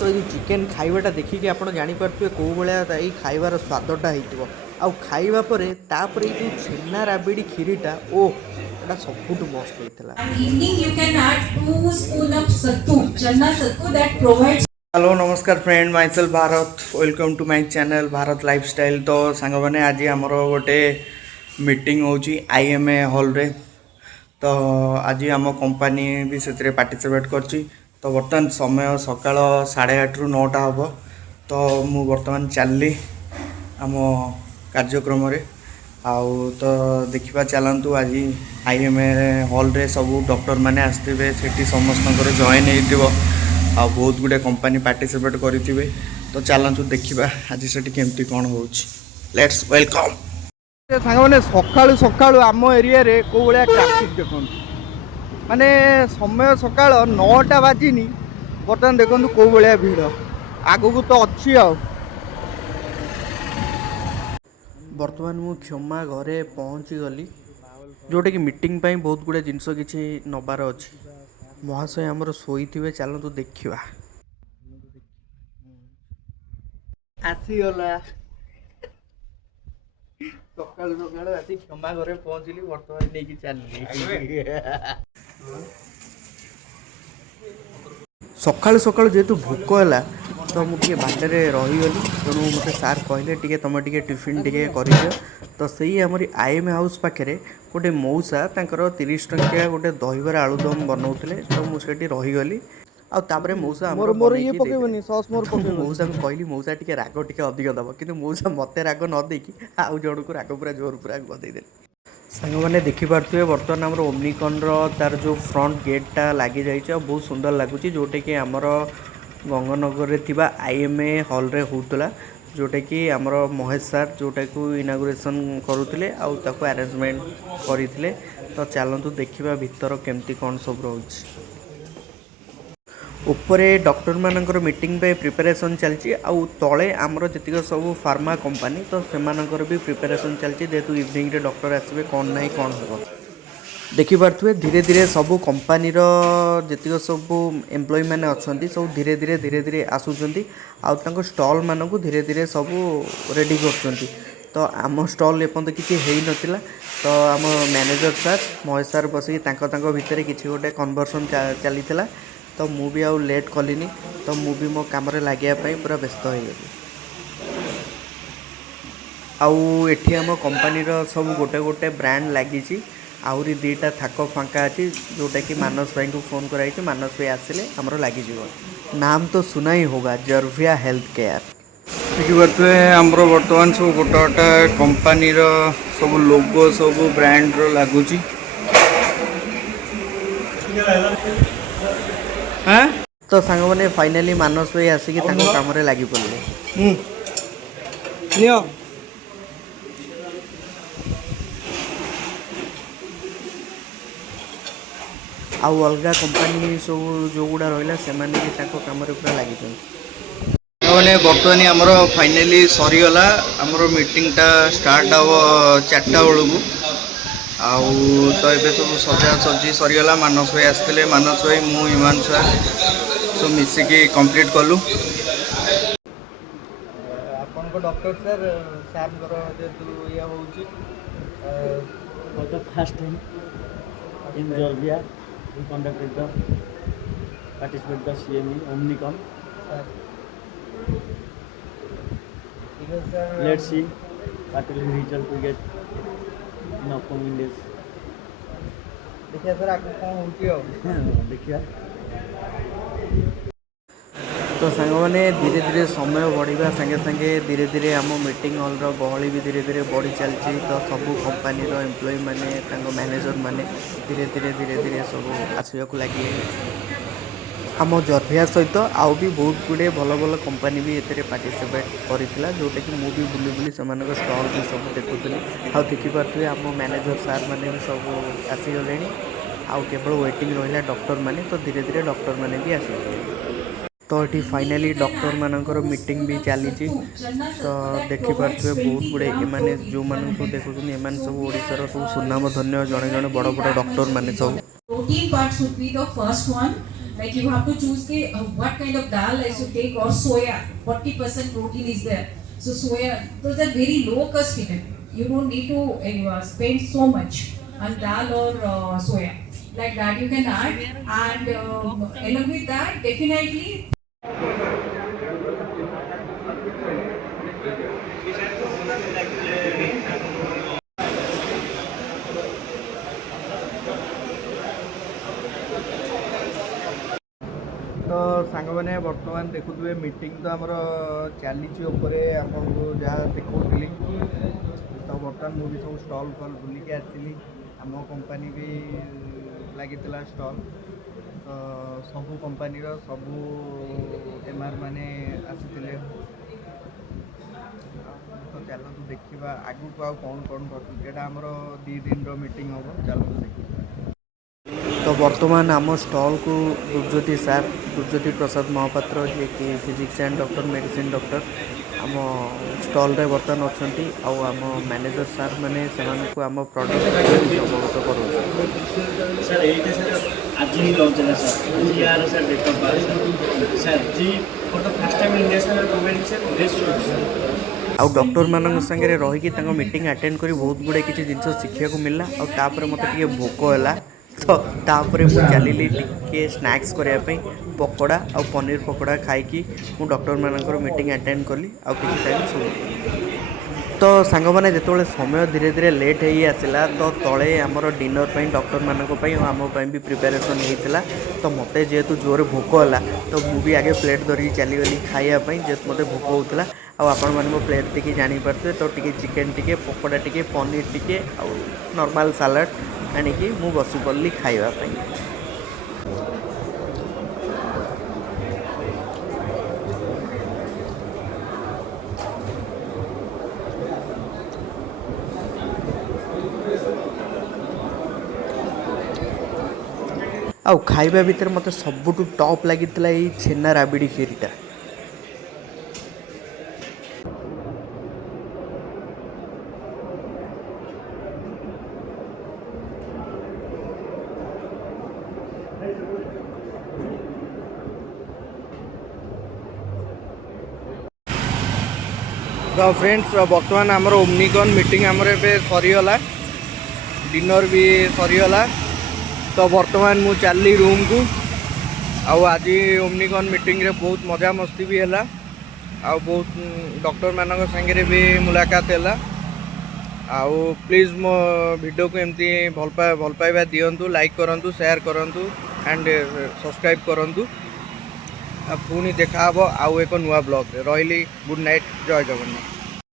तो ये चिकेन खाइबाटा देखिए आप जापे कौ भाया ये खाइबार स्वादटा हो खाइबा तापर ये जो छेना राबिड़ी खीरीटा ओह एटा सबुठ मस्त होता। And evening you can add 2 spoon of sattu, channa sattu that provides. Hello नमस्कार friend myself Bharat welcome to my channel Bharat lifestyle. तो सांग मैंने आज आमर गोटे मीटिंग होची आईएमए हॉल रे। तो आज आम कंपनी भी से पार्टिसिपेट करची। तो बर्तमान समय सकाल 8:30 ରୁ 9ଟା हम। तो मु बर्तमान चलली आम कार्यक्रम रे आउ तो देखा चलतु आज आईएमए हॉल रे सब डॉक्टर माने आसते से समस्त जॉइन हो आ बहुत गुड़े कंपनी पार्टिसिपेट करेंगे। तो चलतु देखा आज से केमती कौन हो। लेट्स वेलकम सांग मैंने सकालू सकालू आम एरिया रे को भाया ट्राफिक देखो माने समय सकाल 9टा बाजिनी बर्तमान देखो कौ भाया भिड़ आगू तो अच्छी आ। बर्तमान मु क्षमा घरे पहुँची गली जोटा कि मीटिंग पाई बहुत गुड़े जिनस किसी नबार अच्छी। महाशय आमर शोई चलतु देखा आसीगला सकाल सकाल आसी क्षमा घरे पहुँचली बर्तमान नहीं चलनी सकाल सकाल जेहेतु भोक है तो मुझे बाटर रहीगली तेणु मत सार कहले टी तुम टे टिफिन टे कर। तो सही आमरी आईएमए हाउस पाखे गोटे मौसा तांकर 30 टंकिया गोटे दहीबर आलुदम बनाऊे। तो मुझे रहीगली आउे मौसा मौसा कहली मौसा टे राग टे अधिक दब कि मौसा मत राग न देकी आउ जन को राग पूरा जोर पूरा बदईदे। सांग मैंने देखिपे बर्तमान आम ओमनिकन तार जो फ्रंट गेटा लगी जाइए बहुत सुंदर लगुच जोटा कि आमर गंगानगर में आईएमए हॉल रे होता जोटा कि आमर महेश सार जोटा को इनागुरेसन करुले अरेंजमेंट करते। तो चलतु देखा भीतर केमती कौन सब रोच उपरे डॉक्टर मानकर मीटिंग पे प्रिपरेशन चलची आउ तले आमर जीतक सब फार्मा कंपनी तो सेमानकर भी प्रिपरेशन चलची जेहेतु इवनिंग रे डॉक्टर आसबे कौन ना कौन हम देखिपे धीरे धीरे सबू कंपानीर जीतक सब एम्प्लॉय मैंने अच्छा सब धीरे धीरे धीरे धीरे आसुँच आउ स्टॉल मानक धीरे धीरे सब रेडी कर। तो आम स्टॉल एपर्तंत किसी हो नाला तो आम मैनेजर सार महेश सार बसिक भितर किसी गोटे कन्वर्सन चली। तो मु भी आउ लेट कलिनी तो मु भी मो काम लगे पूरा व्यस्त हो गली। आउ एठी आम कंपनी सब गोटे गोटे ब्रांड लगी आहरी 2टा थाक फांका अच्छी जोटा कि मानस भाई को फोन कराई मानस भाई आसिले आमर लगी नाम तो सुना ही होगा जर्विया हेल्थ केयर। देखिए आमर बर्तमान सब गोटे गोटे कंपनी सब लोगो सब ब्रांड लगुच। तो सांग मैंने फाइनाली मानस भाई आसिक काम लगी पड़े। आउ अलग कंपनी सब जो गुड़ा रहा से कम पूरा लगी मैंने बर्तमान आमर फाइनाली सरीगला आमर मीटिंगटा स्टार्ट हम 4टा बेलू आउ तो ये सब सजा सजी सरीगला मानस भाई आसते मानस भाई मु इमान सार सब मिसिकी कंप्लीट कलु। आपन डॉक्टर सर सार जेहतु ये the first time in Georgia we conducted the participate the CME Omnicom. Let's see what will be result we get in upcoming days. देखिए सर आगे कौन होती देखिए तो सांग मैंने धीरे धीरे समय बढ़ा संगे संगे धीरे धीरे आम मीटिंग हॉल गहली भी धीरे धीरे बढ़ी चलती। तो सबू कंपानी एम्प्लॉय मैंने मैनेजर मैंने धीरे धीरे धीरे धीरे सब आसवाक लगे। आम जर्विया सहित आउ भी बहुत गुड़े भल भल कंपानी भी ये पार्टिसिपेट करता जोटा कि मुझे बुली बुली से स्टॉल भी सब देखुली आ देखिपे आम मैनेजर सार मैंने भी सब आसीगले आउ केवल वेटिंग रहा डॉक्टर मैंने। तो धीरे धीरे डॉक्टर मैंने भी आसगले। तो ये फाइनाली डॉक्टर मानकर मीटिंग भी चली। तो देखिपे बहुत गुड़े एमाने जो मान सब देखुं एम सब ओडिशार सब सुनाम धन्य जड़े जड़े बड़ बड़ डॉक्टर माने सब। Protein parts would be the first one, Like you have to choose what kind of dal I should take, or soya. 40% protein is there. So soya, those are very low cost even. You don't need to spend so much on dal or soya. Like that you can add, and along with that, definitely. तो song मैंने बर्तमान देखुए meeting तो आमर चली आमको जहाँ देखी तो बर्तमान मुझे सब स्टल फल बुलिकी आसली आम कंपानी भी लगी स्टल तो सबू कंपानी सबू एमआर मैंने आसी तो चलतु देखा आगू को कौन कौन कर आमर 2 दिन मीटिंग हम चलतु देखा। तो वर्तमान आम स्टल को दुर्ज्योति सार दुर्ज्योति प्रसाद महापात्र जी कि फिजिक्स डॉक्टर मेडिसिन डॉक्टर आम स्टल रे बर्तमान अच्छा आम मैनेजर सार मैंने से आम प्रोडक्ट अवगत कर सर ये सर आज ही लॉन्च है सर आज यार sir date of birth sir ji for the first time India sir government sir best आउ डॉक्टर मान संगे रहीकि मीटिंग अटेंड कर बहुत गुड़े किसी जिन शिखा मिलला और मत भोक है तो तापर मुझे चलिली टिके स्नैक्स करने पकोड़ा और पनीर पकोड़ा खाई मु डॉक्टर मानकर मीटिंग अटेंड कली आ किसी टाइम शुरू तो सांग मैंने जो समय धीरे धीरे लेट हो आसला तो तले आमर डिनर डॉक्टर मानक आम भी प्रिपेरेसन होता तो मत जेहेतु जोर भोक है तो मुझे आगे प्लेट धरिकी चलीगली खायापी जेहेतु मत भोक होता आपण मैंने मो प्लेट देखिए जापे तो टी चिकेन टी पकोड़ा टी पनीर टी नॉर्मल सालाड आनिकी मु बस पड़ी खावाई। आउ खाइबा भितर मत सबुठु टॉप लगी छेना राबिड़ी खीरीटा। तो फ्रेंड्स बर्तमान आमर ओमनिकॉन मीटिंग आमर ए सरीगला डिनर भी सरीगला तो बर्तमान मु चली रूम को आज ओमनिकॉन मीटिंग रे बहुत मजा मस्ती भी है आ बहुत डॉक्टर मानक संगे भी मुलाकात है आउ प्लीज मो वीडियो को एमती भल पाइबा दिंतु लाइक करूँ शेयर करूँ एंड सब्सक्राइब करूँ पुणी देखा आउ एक नुआ ब्लॉग रही गुड नाइट जय जगन्नाथ।